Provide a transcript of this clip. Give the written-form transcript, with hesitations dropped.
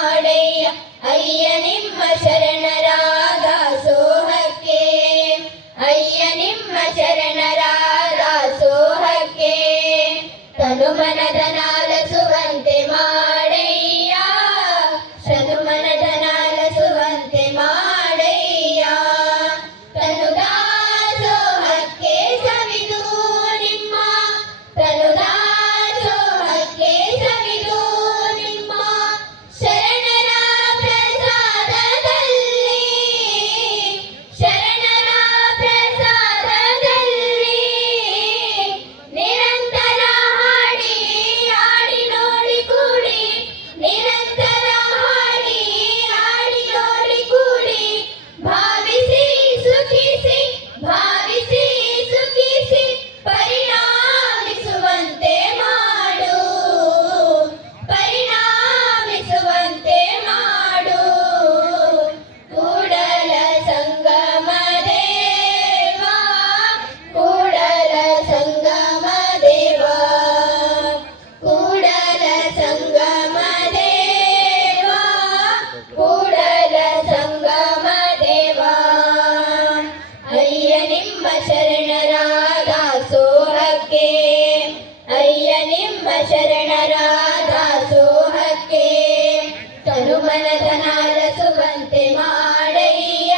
ಮಾಡಯ್ಯ ಅಯ್ಯ ನಿಮ್ಮ ಶರಣರ ದಾಸೋಹಕ್ಕೆ ಅಯ್ಯ ನಿಮ್ಮ ಶರಣರ ದಾಸೋಹಕ್ಕೆ ತನುಮನದ ನಾಲಸುವಂತೆ ಮಾಡಯ್ಯ ತನುಮನದ ನಾಲಸುವಂತೆ ಮಾಡಯ್ಯ ತನು ದಾಸೋಹಕ್ಕೆ ಸವಿದು ನಿಮ್ಮ ತನು ದಾಸೋಹಕ್ಕೆ ಸವಿದು ನಿಮ್ಮ ಶರಣರ ಪ್ರಸಾದದಲ್ಲಿ ಶರಣರ ಪ್ರಸಾದದಲ್ಲಿ ನಿರಂತರ ಹಾಡಿ ಹಾಡಿ ನೋಡಿ ಕೂಡಿ ನಿರಂತರ ಹಾಡಿ ಹಾಡಿ ನೋಡಿ ಕೂಡಿ ಭಾವಿಸಿ ಸುಖಿಸಿ ಭಾವಿಸಿ ಸುಖಿಸಿ ಪರಿಣಾಮಿಸುವಂತೆ ಮಾಡು ಪರಿಣಾಮಿಸುವಂತೆ ಮಾಡು ಕೂಡಲ ಸಂಗಮ ದೇವ ಕೂಡಲ ಸಂಗಮ ದೇವ ಕೂಡಲ ಸಂಗಮ ದೇವ ಕೂಡಲ ಸಂಗಮ ದೇವ ಅಯ್ಯ ನಿಮ್ಮ ಶರಣರ ದಾಸೋಹಕ್ಕೆ ಅಯ್ಯ ನಿಮ್ಮ ಶರಣರ ದಾಸೋಹಕ್ಕೆ ತನುಮನದ ನಾಲಸುವಂತೆ ಮಾಡಯ್ಯ